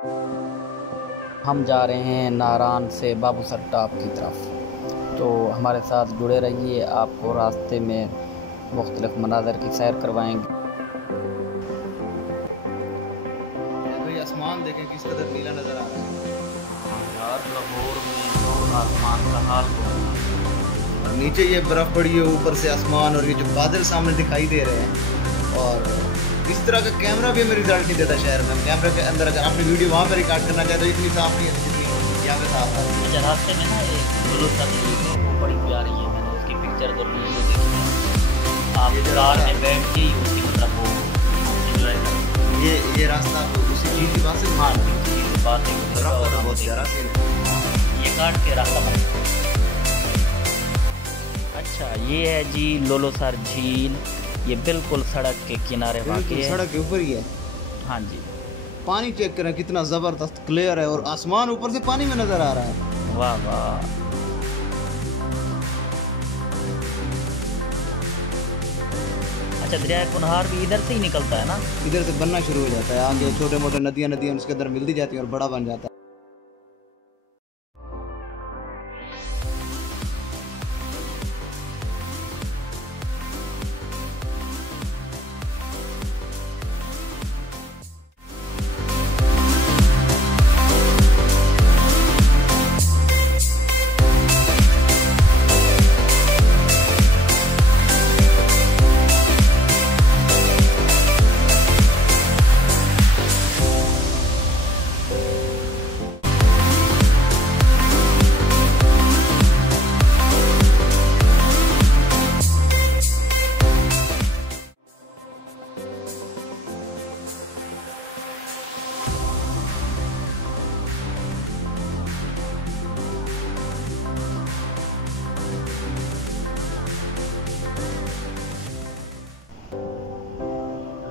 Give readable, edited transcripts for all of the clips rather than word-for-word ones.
हम जा रहे हैं नारान से बाबूसर टॉप की तरफ, तो हमारे साथ जुड़े रहिए। आपको रास्ते में मुख्तलिफ मनाज़र की सैर करवाएंगे। भाई आसमान देखें किस कदर नीला नज़र आ रहा है यार, लाहौर में तो आसमान का हाल और नीचे ये बर्फ़ पड़ी है, ऊपर से आसमान और ये जो बादल सामने दिखाई दे रहे हैं। और इस तरह का कैमरा भी हमें रिजल्ट नहीं देता शहर में। कैमरे के अंदर अगर आपने वीडियो वहाँ पर रिकॉर्ड करना चाहे तो इतनी साफ नहीं है जितनी यहाँ पे साफ आ रही है। अच्छा, रास्ते में ना एक गुलशन वो बड़ी प्यारी है, मैंने उसकी पिक्चर और वीडियो देखी है। आप कार में बैठ के ही उसकी मतलब वो एंजॉय करें। ये रास्ता उसी झील की बात से हाँ, बात बहुत प्यारा सीन है। ये काट के रास्ता बना। अच्छा, ये है जी लोलोसर झील। ये बिल्कुल सड़क के किनारे वाक़ई है, सड़क के ऊपर ही है। हाँ जी। पानी चेक करें कितना ज़बरदस्त क्लियर है और आसमान ऊपर से पानी में नज़र आ रहा है। वाह वाह। अच्छा, दरिया कुनहार भी इधर से ही निकलता है ना? इधर से बनना शुरू हो जाता है, आगे छोटे मोटे नदियाँ उसके अंदर मिलती जाती हैं और बड़ा बन जाता है।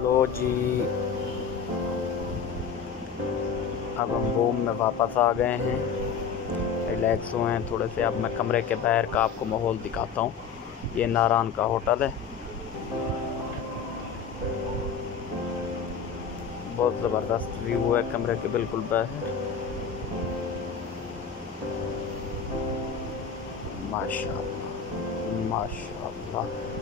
लो जी, अब हम रूम में वापस आ गए हैं, रिलैक्स हुए हैं थोड़े से। अब मैं कमरे के बाहर का आपको माहौल दिखाता हूँ। ये नारान का होटल है, बहुत ज़बरदस्त व्यू है कमरे के बिल्कुल बाहर। माशाअल्लाह माशाअल्लाह।